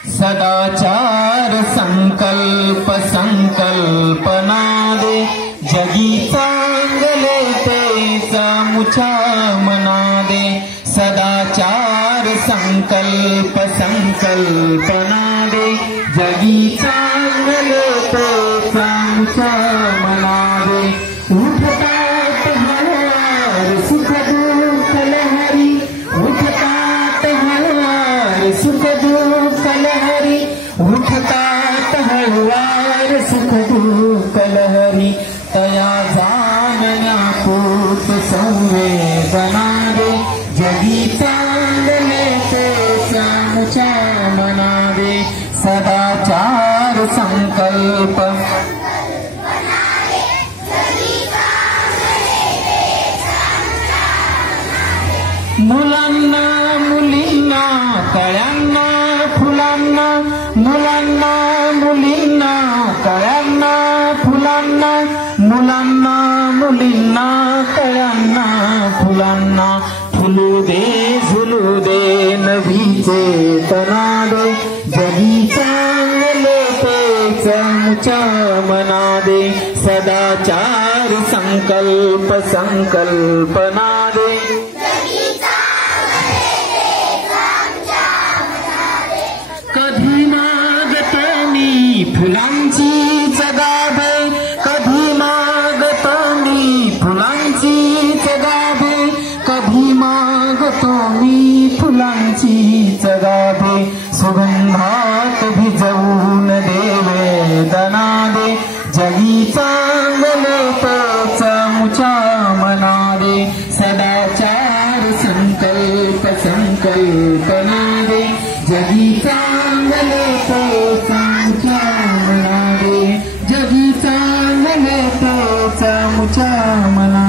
सदाचार संकल्प संकल्पना दे, जगी चांगले तेचा मुछा मना दे। सदाचार संकल्प संकल्पना दे, जगी चांगले तेचा मुछा मना दे। उठतात हळवार सुख दुःख लहरी, उठतात हळवार सुख दुःख लहरी, उठतात हळवार सुख दुःख लहरी। तया जाणण्या पोट संवेदना दे, जगी चांगले तेचा मुछा मना दे। सदाचार संकल्प मुलांना मुलींना कळ्यांना फुलांना, मुलांना मुलींना कळ्यांना फुलांना, मुलांना मुलींना कळ्यांना फुलांना। फुलू दे झुलू दे नवी चेतना दे, जगी चांगले तेचा मुछा मना दे। सदाचार संकल्प संकल्पना दे, कधी मागतो मी फुलांची जगाबे, कधी मागतो मी फुलांची जगाबे, कधी मागतो मी फुलांची जगाबे। सुगंधात भिजवून देवे दना दे, जगी चांगले तेचा मुछा मना दे। सदाचार संकल्प संकल्पना दे, जगी चांगले तेचा मुछा मना दे, जगी चांगले तेचा मुछा मना